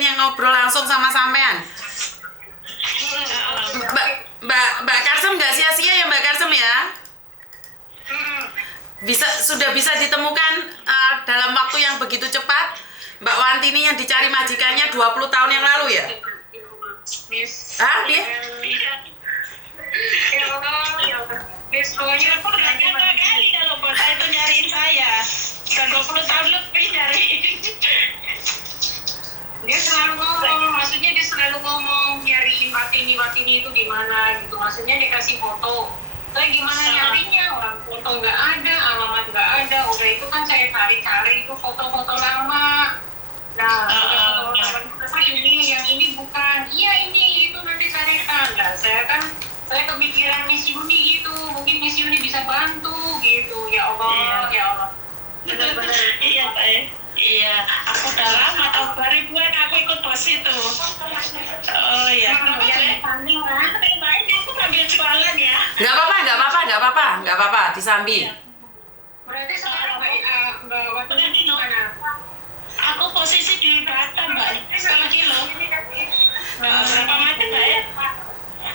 sekalian yang ngobrol langsung sama sampean. Mbak Karsem nggak sia-sia ya Mbak Karsem ya? Sudah bisa ditemukan dalam waktu yang begitu cepat. Mbak Wantini yang dicari majikannya 20 tahun yang lalu ya? Dia? Ya Allah. Pokoknya aku berapa kali kalau bota itu nyariin saya. Udah 20 tahun lebih nyariin. Dia selalu ngomong, maksudnya dia selalu ngomong nyariin Watini itu di mana gitu. Maksudnya dikasih foto. Saya gimana nyarinya? Orang foto nggak ada, alamat nggak ada. Udah itu kan saya cari-cari itu foto-foto lama. Nah, foto-foto ini, yang ini bukan. Iya ini, itu nanti carikan. Nah, saya kepikiran Miss Yuni gitu, mungkin Miss Yuni bisa bantu gitu. Ya Allah, ya Allah. Benar-benar. Iya Pak. Iya, aku udah lama tahu 2000-an aku ikut bos itu. Oh iya. Samping kan? Baiknya aku ambil jualan ya. Nggak apa-apa, disambi. Berarti sekarang Mbak Watini di mana? Aku posisi di Batam Mbak. 10 kilo. Berapa macam Mbak ya?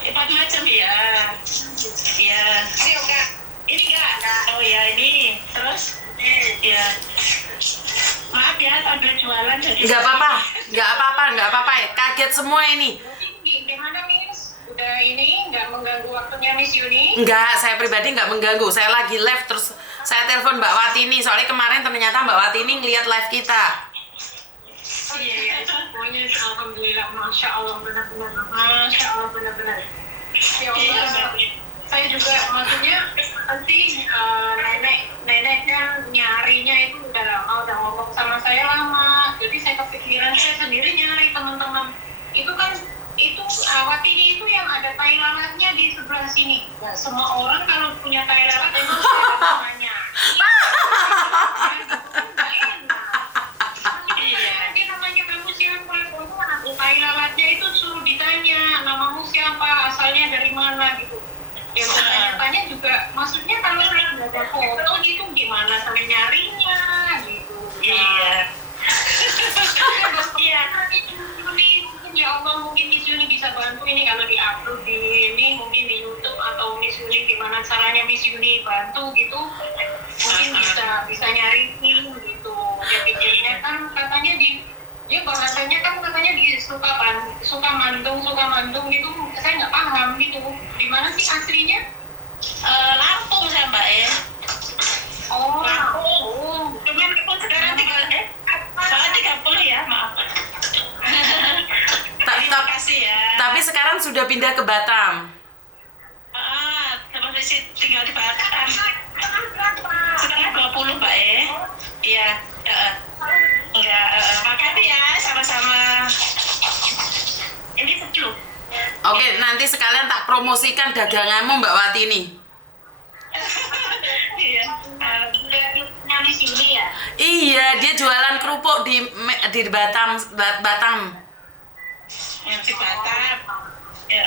4 macam ya. Iya. Ini enggak. Oh ya ini. Terus? Iya. Maaf ya sambil jualan jadi. Nggak apa-apa. Kaget semua ini. Gimana Miss? Udah ini nggak mengganggu waktunya Miss Yuni? Enggak, saya pribadi nggak mengganggu. Saya lagi live terus saya telepon Mbak Watini. Soalnya kemarin ternyata Mbak Watini ngeliat live kita. Oh iya, pokoknya alhamdulillah, masya Allah benar-benar. Ya Allah, saya juga maksudnya nanti nenek kan nyarinya itu udah lama, udah ngomong sama saya lama. Jadi saya kepikiran saya sendiri nyari teman-teman. Itu kan Watini itu yang ada tai lalatnya di sebelah sini. Nah, semua orang kalau punya tai lalat emang saya namanya. Tai lalatnya itu suruh ditanya namamu siapa, asalnya dari mana gitu. Yang tanya juga, maksudnya kalau saya nggak ada foto gitu gimana saya nyarinya gitu. Iya. Iya. Mungkin ya Allah mungkin Miss Yuni bisa bantu ini kalau di-upload di ini mungkin di YouTube atau Miss Yuni gimana caranya Miss Yuni bantu gitu. Mungkin bisa nyariin gitu. Dia pikirnya kan katanya dia bahasanya kan katanya di Sukamandung gitu, saya nggak paham gitu. Di mana sih aslinya? Lampung saya Mbak ya. Oh, Lampung. Cuman aku sekarang tinggal soalnya 30 ya, maaf. Terima kasih ya. Tapi sekarang sudah pindah ke Batam. Masih tinggal di Batam. Sekarang 20 Mbak ya. Iya. Ya, makasih ya, sama-sama. Ini 10. Oke, nanti sekalian tak promosikan daganganmu Mbak Watini. Iya. di sini ya? Iya, dia jualan kerupuk di Batam. Yang di Batam. Ya,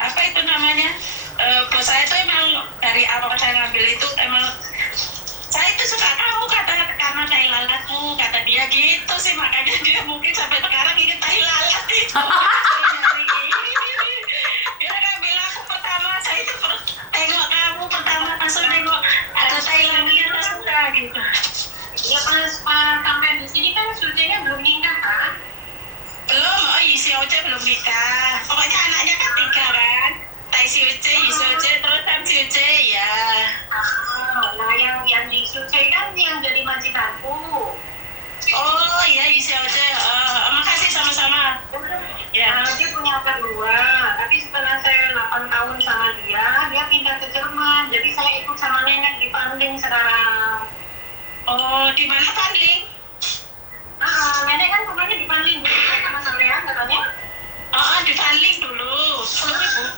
apa itu namanya? Bos saya itu emang dari awal saya ngambil itu emang saya itu suka kamu karena tai lalatmu, kata dia gitu sih, makanya dia mungkin sampai sekarang ingin tai lalat itu. Dia ngambil aku pertama, saya itu tengok kamu pertama langsung tengok ada tai lalatnya langsung gitu. Ya pas sampai di sini kan syutingnya belum nikah kan? Belum, si Oce belum nikah. Pokoknya anaknya kan 3 kan. Tai si Oce, si Oce, terus kan si Oce ya. Nah yang di Suce kan yang jadi majikanku. Oh iya si Oce, makasih sama-sama. Ya. Dia punya kedua, tapi setelah saya 8 tahun sama dia pindah ke Jerman. Jadi saya ikut sama nenek di Panding sekarang. Oh, di mana Panding? Nenek kan rumahnya di Panding dulu kan sama sampean katanya? Di Panding dulu, 10.000.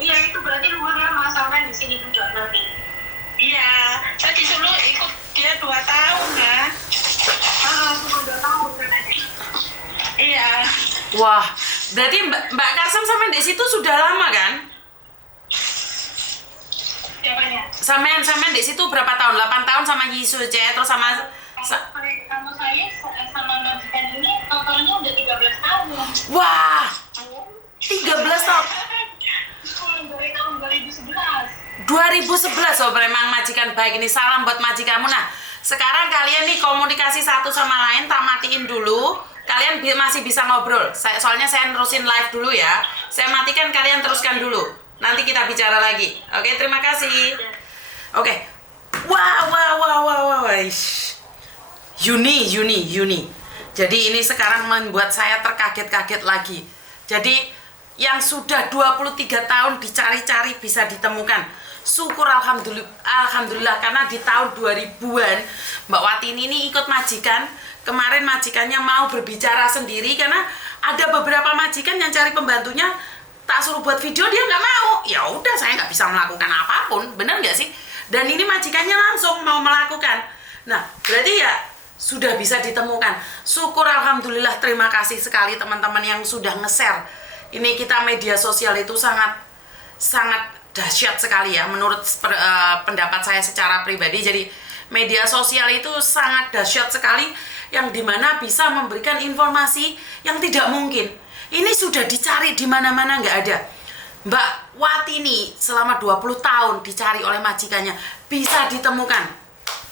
Iya itu berarti rumah lama sampean di sini juga berarti. Iya, saya disuruh ikut dia 2 tahun kan? Cuma 2 tahun katanya. Iya. Wah, berarti Mbak Karsem sampai di situ sudah lama kan? Siapanya? Sampean di situ berapa tahun? 8 tahun sama Yisuce, terus sama Kalau saya sama majikan ini totalnya udah 13 tahun. Wah, 13 tahun. Dari tahun 2011. 2011, oh memang majikan baik ini. Salam buat majikanmu. Nah, sekarang kalian nih komunikasi satu sama lain, tak matiin dulu. Kalian masih bisa ngobrol. Soalnya saya nerusin live dulu ya. Saya matikan, kalian teruskan dulu. Nanti kita bicara lagi. Oke, terima kasih. Oke. Wah. Ish. Yuni. Jadi ini sekarang membuat saya terkaget-kaget lagi. Jadi yang sudah 23 tahun dicari-cari bisa ditemukan. Syukur alhamdulillah karena di tahun 2000-an Mbak Wati ini ikut majikan. Kemarin majikannya mau berbicara sendiri karena ada beberapa majikan yang cari pembantunya, tak suruh buat video dia nggak mau. Ya udah, saya nggak bisa melakukan apapun, bener nggak sih? Dan ini majikannya langsung mau melakukan. Nah, berarti ya sudah bisa ditemukan. Syukur alhamdulillah, terima kasih sekali teman-teman yang sudah nge-share. Ini kita media sosial itu sangat dahsyat sekali ya menurut pendapat saya secara pribadi. Jadi media sosial itu sangat dahsyat sekali yang dimana bisa memberikan informasi yang tidak mungkin. Ini sudah dicari di mana-mana nggak ada. Mbak Wati ini selama 20 tahun dicari oleh majikannya, bisa ditemukan.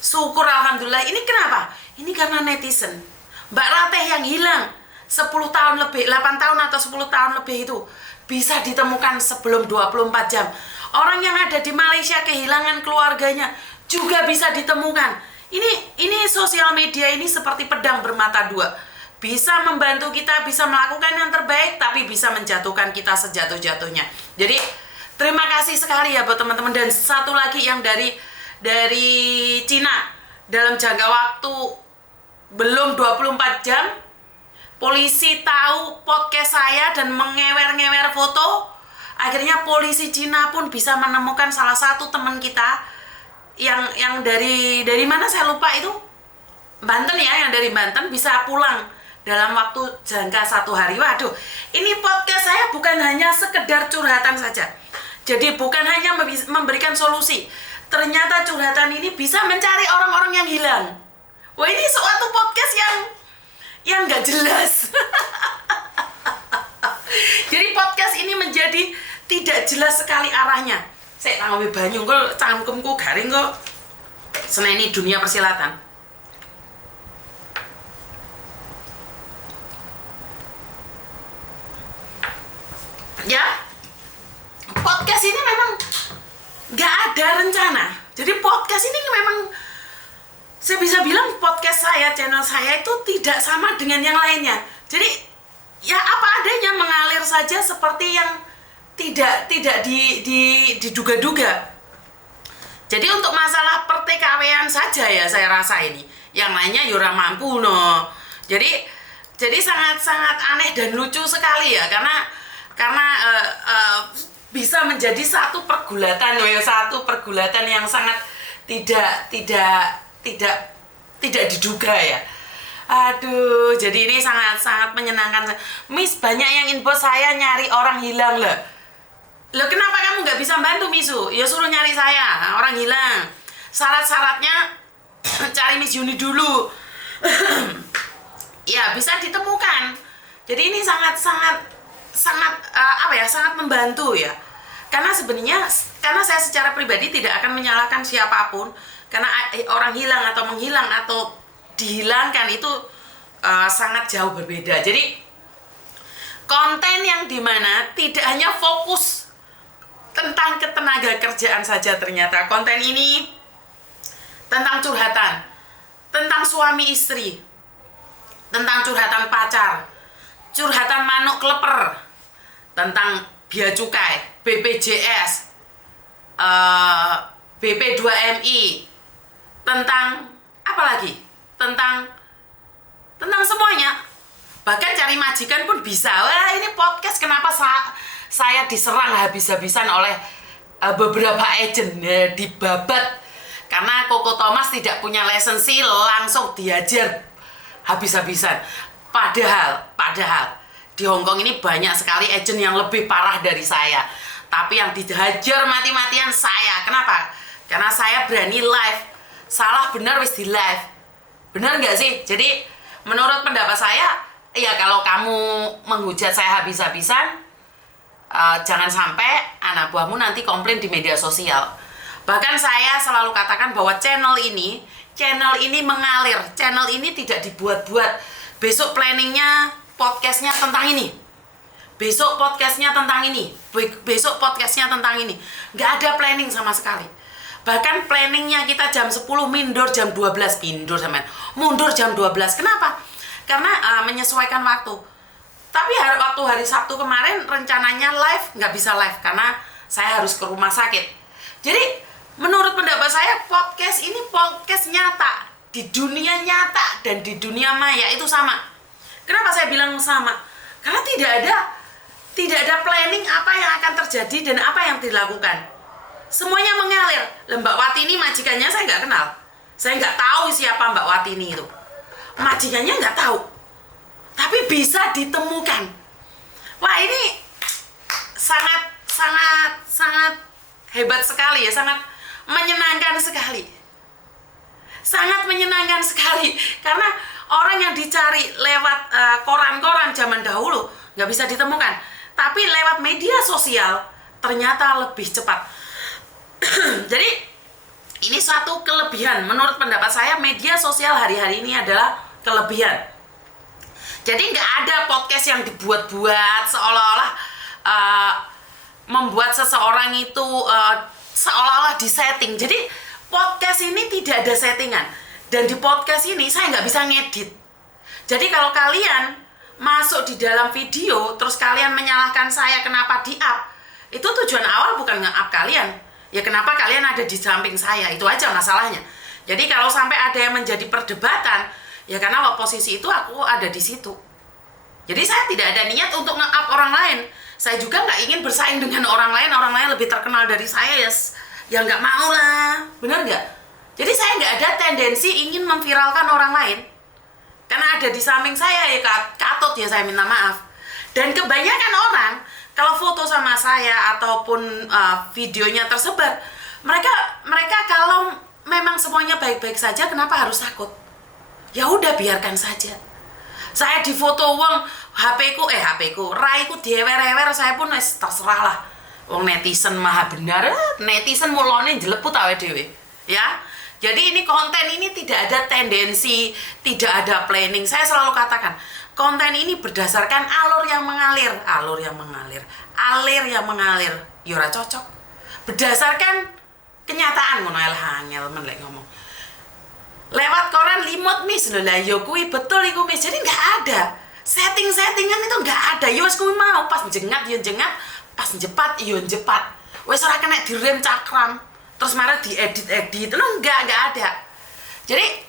Syukur alhamdulillah. Ini kenapa? Ini karena netizen. Mbak Rateh yang hilang 10 tahun lebih, 8 tahun atau 10 tahun lebih itu bisa ditemukan sebelum 24 jam. Orang yang ada di Malaysia kehilangan keluarganya juga bisa ditemukan. Ini sosial media ini seperti pedang bermata dua. Bisa membantu kita, bisa melakukan yang terbaik, tapi bisa menjatuhkan kita sejatuh-jatuhnya. Jadi terima kasih sekali ya buat teman-teman. Dan satu lagi yang dari Cina, dalam jangka waktu belum 24 jam polisi tahu podcast saya dan mengewer-ngewer foto. Akhirnya polisi Cina pun bisa menemukan salah satu teman kita yang dari mana saya lupa itu, Banten ya, yang dari Banten bisa pulang dalam waktu jangka 1 hari. Waduh, ini podcast saya bukan hanya sekedar curhatan saja. Jadi bukan hanya memberikan solusi. Ternyata curhatan ini bisa mencari orang-orang yang hilang. Wah, ini suatu podcast yang nggak jelas. Jadi podcast ini menjadi tidak jelas sekali arahnya. Saya tangawi banyu kok cangkemku garing kok. Seneni dunia persilatan. Ya, podcast ini memang nggak ada rencana. Jadi podcast ini memang saya bisa bilang podcast saya, channel saya itu tidak sama dengan yang lainnya. Jadi ya apa adanya, mengalir saja seperti yang tidak diduga-duga. Jadi untuk masalah perTKW-an saja ya saya rasa ini. Yang lainnya yura mampu no. Jadi sangat aneh dan lucu sekali ya karena bisa menjadi satu pergulatan yang sangat tidak diduga ya. Aduh, jadi ini sangat menyenangkan. Miss, banyak yang inbox saya nyari orang hilang lah. Loh, kenapa kamu nggak bisa bantu Misu? Ya suruh nyari saya, orang hilang. Syarat-syaratnya cari Miss Yuni dulu. Ya, bisa ditemukan. Jadi ini sangat membantu ya. Karena sebenarnya saya secara pribadi tidak akan menyalahkan siapapun. Karena orang hilang atau menghilang atau dihilangkan itu sangat jauh berbeda. Jadi konten yang dimana tidak hanya fokus tentang ketenaga kerjaan saja, ternyata konten ini tentang curhatan, tentang suami istri, tentang curhatan pacar, curhatan manuk kleper, tentang bea cukai, BPJS, BP2MI, tentang apa lagi? Tentang semuanya. Bahkan cari majikan pun bisa. Wah, ini podcast kenapa saya diserang habis-habisan oleh beberapa agen dibabat karena Koko Thomas tidak punya lisensi, langsung dihajar habis-habisan. Padahal di Hongkong ini banyak sekali agen yang lebih parah dari saya. Tapi yang dihajar mati-matian saya. Kenapa? Karena saya berani live. Salah benar wis di live. Benar nggak sih? Jadi menurut pendapat saya, ya kalau kamu menghujat saya habis-habisan, jangan sampai anak buahmu nanti komplain di media sosial. Bahkan saya selalu katakan bahwa channel ini mengalir, channel ini tidak dibuat-buat. Besok planningnya podcastnya tentang ini, besok podcastnya tentang ini, besok podcastnya tentang ini. Nggak ada planning sama sekali. Bahkan planningnya kita jam 10 mundur jam 12, mundur jam 12. Kenapa? Karena menyesuaikan waktu. Tapi waktu hari Sabtu kemarin rencananya live, nggak bisa live karena saya harus ke rumah sakit. Jadi menurut pendapat saya podcast ini podcast nyata, di dunia nyata dan di dunia maya itu sama. Kenapa saya bilang sama? Karena tidak ada planning apa yang akan terjadi dan apa yang dilakukan. Semuanya mengalir. Mbak Wati ini majikannya saya nggak kenal. Saya nggak tahu siapa Mbak Wati ini itu. Majikannya nggak tahu. Tapi bisa ditemukan. Wah, ini sangat hebat sekali ya, sangat menyenangkan sekali. Sangat menyenangkan sekali karena orang yang dicari lewat koran-koran zaman dahulu nggak bisa ditemukan. Tapi lewat media sosial ternyata lebih cepat. Jadi ini suatu kelebihan. Menurut pendapat saya media sosial hari-hari ini adalah kelebihan. Jadi nggak ada podcast yang dibuat-buat seolah-olah membuat seseorang itu seolah-olah disetting. Jadi podcast ini tidak ada settingan. Dan di podcast ini saya nggak bisa ngedit. Jadi kalau kalian masuk di dalam video terus kalian menyalahkan saya kenapa di-up, itu tujuan awal bukan nge-up kalian. Ya kenapa kalian ada di samping saya, itu aja masalahnya. Jadi kalau sampai ada yang menjadi perdebatan, ya karena posisi itu aku ada di situ. Jadi saya tidak ada niat untuk nge-up orang lain. Saya juga nggak ingin bersaing dengan orang lain lebih terkenal dari saya ya nggak mau lah, benar nggak? Jadi saya nggak ada tendensi ingin memviralkan orang lain. Karena ada di samping saya ya katut ya, saya minta maaf. Dan kebanyakan orang kalau foto sama saya ataupun videonya tersebar, mereka kalau memang semuanya baik-baik saja, kenapa harus takut? Ya udah biarkan saja. Saya difoto wong HP ku, raiku diewer-ewer, saya pun terserah lah. Wong netizen maha benar, netizen mulone jeleput awe dhewe. Ya. Jadi ini konten ini tidak ada tendensi, tidak ada planning. Saya selalu katakan, konten ini berdasarkan alir yang mengalir. Ya ora cocok. Berdasarkan kenyataan ngono lah angel men lek ngomong. Lewat koran limut mis lho lah ya kuwi betul iku mis. Jadi enggak ada. Setting-settingan itu enggak ada. Ya wis kuwi mau pas jengat ya jengat, pas jepat ya jepat. Wis ora kena direm cakram. Terus marah diedit-edit. Itu enggak ada. Jadi